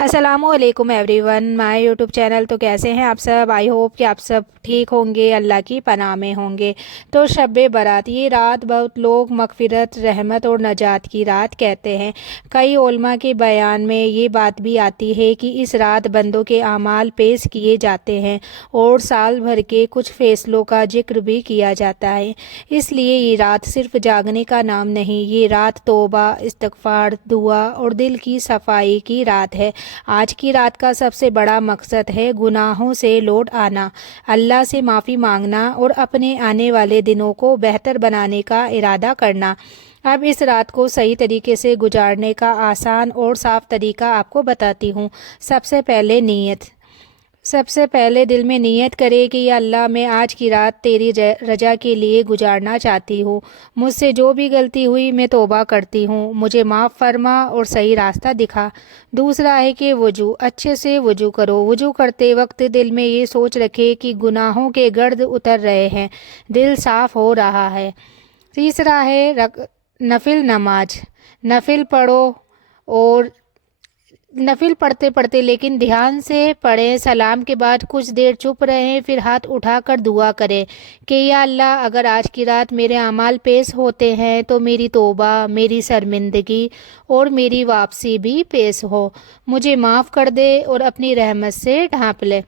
अस्सलामु अलैकुम everyone, my YouTube channel. तो कैसे हैं आप सब? आई होप कि आप सब ठीक होंगे, अल्लाह की पनाह में होंगे। तो शब बारात, ये रात बहुत लोग मगफिरत, रहमत और नजात की रात कहते हैं। कई उलमा के बयान में ये बात भी आती है कि इस रात बंदों के आमाल पेश किए जाते हैं और साल भर के कुछ फ़ैसलों का जिक्र भी किया जाता है। इसलिए ये रात सिर्फ जागने का नाम नहीं, ये रात तौबा, इस्तगफार, दुआ और दिल की सफाई की रात है। आज की रात का सबसे बड़ा मकसद है गुनाहों से लौट आना, अल्लाह से माफ़ी मांगना और अपने आने वाले दिनों को बेहतर बनाने का इरादा करना। अब इस रात को सही तरीके से गुजारने का आसान और साफ तरीका आपको बताती हूँ। सबसे पहले दिल में नीयत करे कि या अल्लाह, मैं आज की रात तेरी रजा के लिए गुजारना चाहती हूँ। मुझसे जो भी गलती हुई मैं तौबा करती हूँ, मुझे माफ़ फरमा और सही रास्ता दिखा। दूसरा है कि वजू, अच्छे से वजू करो। वजू करते वक्त दिल में ये सोच रखे कि गुनाहों के गर्द उतर रहे हैं, दिल साफ़ हो रहा है। तीसरा है नफिल नमाज। नफिल पढ़ो और नफिल पढ़ते पढ़ते लेकिन ध्यान से पढ़ें। सलाम के बाद कुछ देर चुप रहें, फिर हाथ उठाकर दुआ करें कि या अल्लाह, अगर आज की रात मेरे अमाल पेश होते हैं तो मेरी तौबा, मेरी शर्मिंदगी और मेरी वापसी भी पेश हो। मुझे माफ़ कर दे और अपनी रहमत से ढांप ले।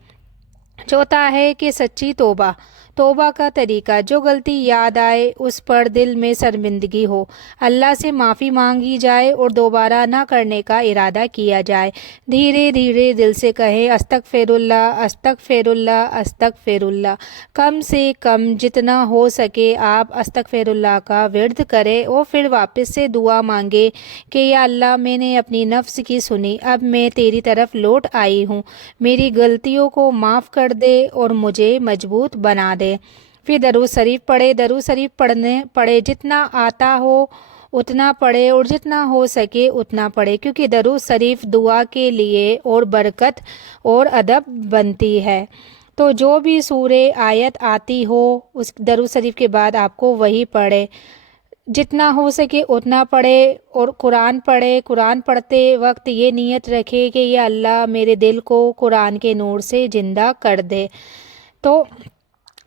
चौथा है कि सच्ची तौबा। तौबा का तरीका, जो गलती याद आए उस पर दिल में शर्मिंदगी हो, अल्लाह से माफ़ी मांगी जाए और दोबारा ना करने का इरादा किया जाए। धीरे धीरे दिल से कहे अस्तगफिरुल्लाह, अस्तगफिरुल्लाह, अस्तगफिरुल्लाह। कम से कम जितना हो सके आप अस्तगफिरुल्लाह का विर्द करें और फिर वापस से दुआ मांगे कि या अल्लाह, मैंने अपनी नफ्स की सुनी, अब मैं तेरी तरफ लौट आई हूँ। मेरी गलतियों को माफ़ कर दे और मुझे मजबूत बना दे। फिर दरूद शरीफ पढ़े। दरूद शरीफ पढ़े, जितना आता हो उतना पढ़े और जितना हो सके उतना पढ़े, क्योंकि दरूद शरीफ दुआ के लिए और बरकत और अदब बनती है। तो जो भी सूरे आयत आती हो उस दरूद शरीफ के बाद आपको वही पढ़े, जितना हो सके उतना पढ़े। और कुरान पढ़े। कुरान पढ़ते वक्त ये नीयत रखे कि या अल्लाह, मेरे दिल को कुरान के नूर से ज़िंदा कर दे। तो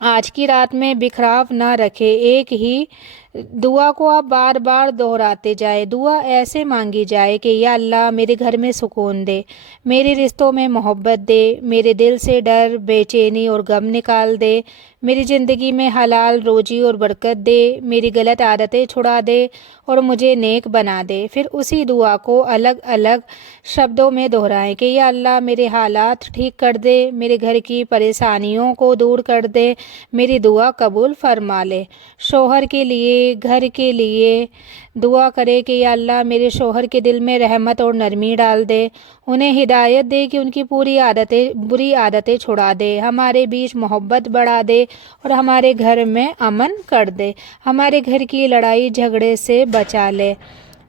आज की रात में बिखराव ना रखे, एक ही दुआ को आप बार बार दोहराते जाए। दुआ ऐसे मांगी जाए कि या अल्लाह, मेरे घर में सुकून दे, मेरे रिश्तों में मोहब्बत दे, मेरे दिल से डर, बेचैनी और गम निकाल दे, मेरी ज़िंदगी में हलाल रोजी और बरकत दे, मेरी गलत आदतें छुड़ा दे और मुझे नेक बना दे। फिर उसी दुआ को अलग अलग शब्दों में दोहराएं कि या अल्लाह, मेरे हालात ठीक कर दे, मेरे घर की परेशानियों को दूर कर दे, मेरी दुआ कबूल फरमा ले। शोहर के लिए, घर के लिए दुआ करे कि या अल्लाह, मेरे शोहर के दिल में रहमत और नरमी डाल दे, उन्हें हिदायत दे कि उनकी बुरी आदतें छुड़ा दे, हमारे बीच मोहब्बत बढ़ा दे और हमारे घर में अमन कर दे, हमारे घर की लड़ाई झगड़े से बचा ले।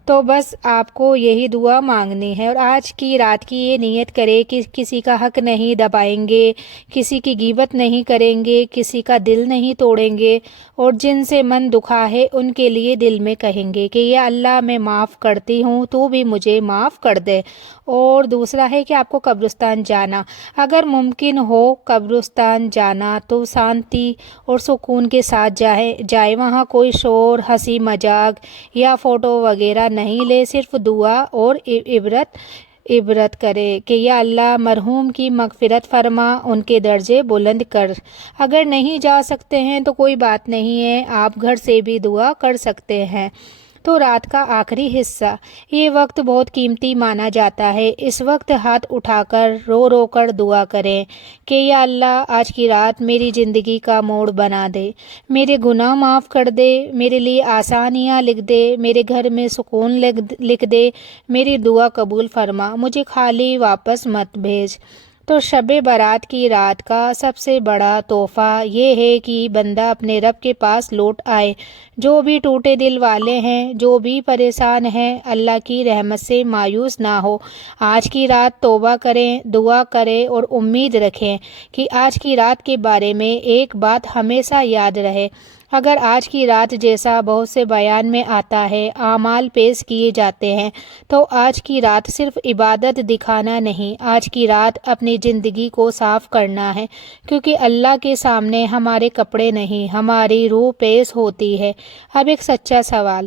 तो बस आपको यही दुआ मांगनी है। और आज की रात की ये नीयत करें कि किसी का हक नहीं दबाएंगे, किसी की गीबत नहीं करेंगे, किसी का दिल नहीं तोड़ेंगे और जिनसे मन दुखा है उनके लिए दिल में कहेंगे कि या अल्लाह, मैं माफ़ करती हूँ, तू भी मुझे माफ़ कर दे। और दूसरा है कि आपको कब्रिस्तान जाना, अगर मुमकिन हो कब्रिस्तान जाना तो शांति और सुकून के साथ जाए। वहाँ कोई शोर, हंसी मजाक या फ़ोटो वगैरह नहीं ले, सिर्फ दुआ और इबरत करे कि या अल्लाह, मरहूम की मगफिरत फरमा, उनके दर्जे बुलंद कर। अगर नहीं जा सकते हैं तो कोई बात नहीं है, आप घर से भी दुआ कर सकते हैं। तो रात का आखिरी हिस्सा, ये वक्त बहुत कीमती माना जाता है। इस वक्त हाथ उठाकर रो रो कर दुआ करें कि या अल्लाह, आज की रात मेरी ज़िंदगी का मोड़ बना दे, मेरे गुनाह माफ़ कर दे, मेरे लिए आसानियाँ लिख दे, मेरे घर में सुकून लिख दे, मेरी दुआ कबूल फरमा, मुझे खाली वापस मत भेज। तो शब बारात की रात का सबसे बड़ा तोहफ़ा ये है कि बंदा अपने रब के पास लौट आए। जो भी टूटे दिल वाले हैं, जो भी परेशान हैं, अल्लाह की रहमत से मायूस ना हो। आज की रात तौबा करें, दुआ करें और उम्मीद रखें कि आज की रात के बारे में एक बात हमेशा याद रहे, اگر آج کی رات جیسا بہت سے بیان میں آتا ہے اعمال پیش کیے جاتے ہیں تو آج کی رات صرف عبادت دکھانا نہیں، آج کی رات اپنی زندگی کو صاف کرنا ہے، کیونکہ اللہ کے سامنے ہمارے کپڑے نہیں، ہماری روح پیش ہوتی ہے۔ اب ایک سچا سوال،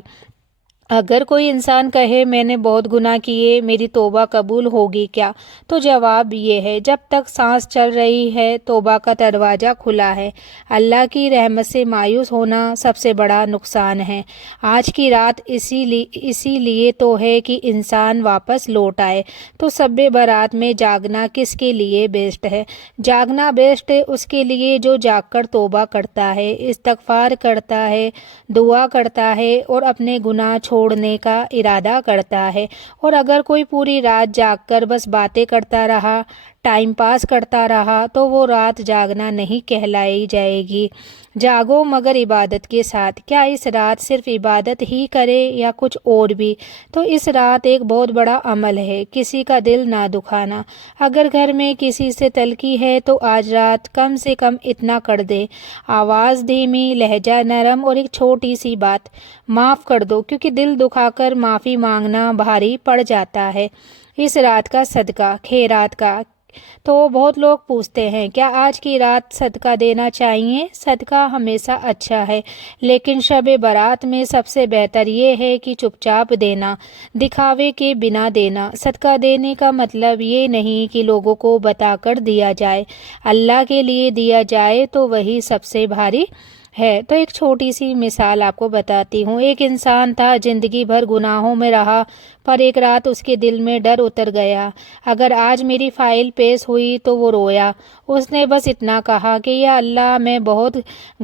اگر کوئی انسان کہے میں نے بہت گناہ کیے، میری توبہ قبول ہوگی کیا؟ تو جواب یہ ہے، جب تک سانس چل رہی ہے توبہ کا دروازہ کھلا ہے۔ اللہ کی رحمت سے مایوس ہونا سب سے بڑا نقصان ہے۔ آج کی رات اسی لیے تو ہے کہ انسان واپس لوٹ آئے۔ تو شب برات میں جاگنا کس کے لیے بیسٹ ہے؟ جاگنا بیسٹ اس کے لیے جو جاگ کر توبہ کرتا ہے، استغفار کرتا ہے، دعا کرتا ہے اور اپنے گناہ چھوڑنے کا ارادہ کرتا ہے۔ اور اگر کوئی پوری رات جاگ کر بس باتیں کرتا رہا، ٹائم پاس کرتا رہا، تو وہ رات جاگنا نہیں کہلائی جائے گی۔ جاگو مگر عبادت کے ساتھ۔ کیا اس رات صرف عبادت ہی کرے یا کچھ اور بھی؟ تو اس رات ایک بہت بڑا عمل ہے، کسی کا دل نہ دکھانا۔ اگر گھر میں کسی سے تلخی ہے تو آج رات کم سے کم اتنا کر دے، آواز دھیمی، لہجہ نرم اور ایک چھوٹی سی بات، معاف کر دو، کیونکہ دل دکھا کر معافی مانگنا بھاری پڑ جاتا ہے۔ اس رات کا صدقہ خیرات کا۔ تو بہت لوگ پوچھتے ہیں کیا آج کی رات صدقہ دینا چاہیے؟ صدقہ ہمیشہ اچھا ہے، لیکن شب برات میں سب سے بہتر یہ ہے کہ چپ چاپ دینا، دکھاوے کے بنا دینا۔ صدقہ دینے کا مطلب یہ نہیں کہ لوگوں کو بتا کر دیا جائے، اللہ کے لیے دیا جائے تو وہی سب سے بھاری ہے۔ تو ایک چھوٹی سی مثال آپ کو بتاتی ہوں۔ ایک انسان تھا، زندگی بھر گناہوں میں رہا، پر ایک رات اس کے دل میں ڈر اتر گیا، اگر آج میری فائل پیش ہوئی تو وہ رویا۔ اس نے بس اتنا کہا کہ یا اللہ میں بہت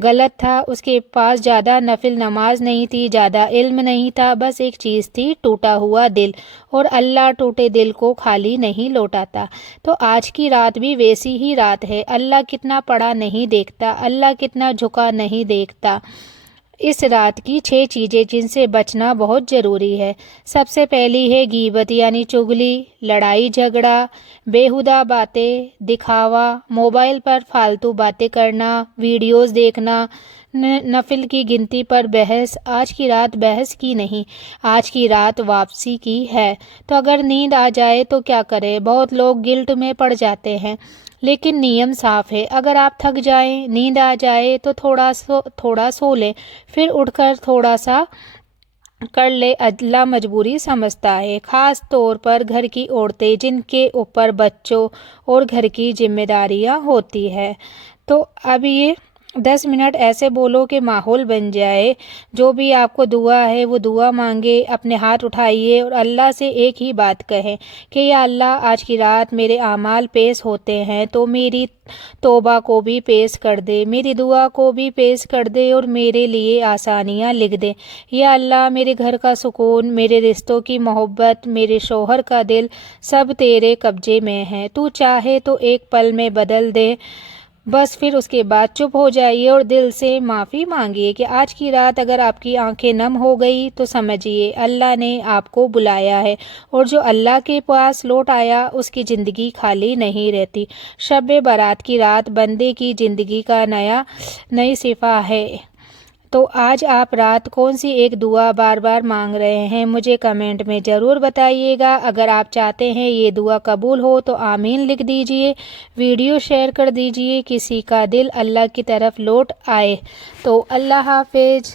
غلط تھا۔ اس کے پاس زیادہ نفل نماز نہیں تھی، زیادہ علم نہیں تھا، بس ایک چیز تھی، ٹوٹا ہوا دل، اور اللہ ٹوٹے دل کو خالی نہیں لوٹاتا۔ تو آج کی رات بھی ویسی ہی رات ہے۔ اللہ کتنا پڑھا نہیں دیکھتا، اللہ کتنا جھکا نہیں دیکھتا۔ اس رات کی 6 چیزیں جن سے بچنا بہت ضروری ہے۔ سب سے پہلی ہے غیبت یعنی چغلی، لڑائی جھگڑا، بیہودہ باتیں، دکھاوا، موبائل پر فالتو باتیں کرنا، ویڈیوز دیکھنا، نفل کی گنتی پر بحث۔ آج کی رات بحث کی نہیں، آج کی رات واپسی کی ہے۔ تو اگر نیند آ جائے تو کیا کرے؟ بہت لوگ گلٹ میں پڑ جاتے ہیں، لیکن نیم صاف ہے، اگر آپ تھک جائیں، نیند آ جائے تو تھوڑا سو لیں، پھر اٹھ کر تھوڑا سا کر لے۔ اللہ مجبوری سمجھتا ہے، خاص طور پر گھر کی عورتیں جن کے اوپر بچوں اور گھر کی ذمہ داریاں ہوتی ہے۔ تو اب یہ 10 منٹ ایسے بولو کہ ماحول بن جائے، جو بھی آپ کو دعا ہے وہ دعا مانگے، اپنے ہاتھ اٹھائیے اور اللہ سے ایک ہی بات کہیں کہ یا اللہ آج کی رات میرے اعمال پیش ہوتے ہیں تو میری توبہ کو بھی پیش کر دے، میری دعا کو بھی پیش کر دے اور میرے لیے آسانیاں لکھ دے۔ یا اللہ میرے گھر کا سکون، میرے رشتوں کی محبت، میرے شوہر کا دل، سب تیرے قبضے میں ہیں، تو چاہے تو ایک پل میں بدل دے۔ بس پھر اس کے بعد چپ ہو جائیے اور دل سے معافی مانگیے کہ آج کی رات اگر آپ کی آنکھیں نم ہو گئی تو سمجھیے اللہ نے آپ کو بلایا ہے، اور جو اللہ کے پاس لوٹ آیا اس کی زندگی خالی نہیں رہتی۔ شب برات کی رات بندے کی زندگی کا نئی صفحہ ہے۔ تو آج آپ رات کون سی ایک دعا بار بار مانگ رہے ہیں؟ مجھے کمنٹ میں ضرور بتائیے گا۔ اگر آپ چاہتے ہیں یہ دعا قبول ہو تو آمین لکھ دیجئے، ویڈیو شیئر کر دیجئے، کسی کا دل اللہ کی طرف لوٹ آئے۔ تو اللہ حافظ۔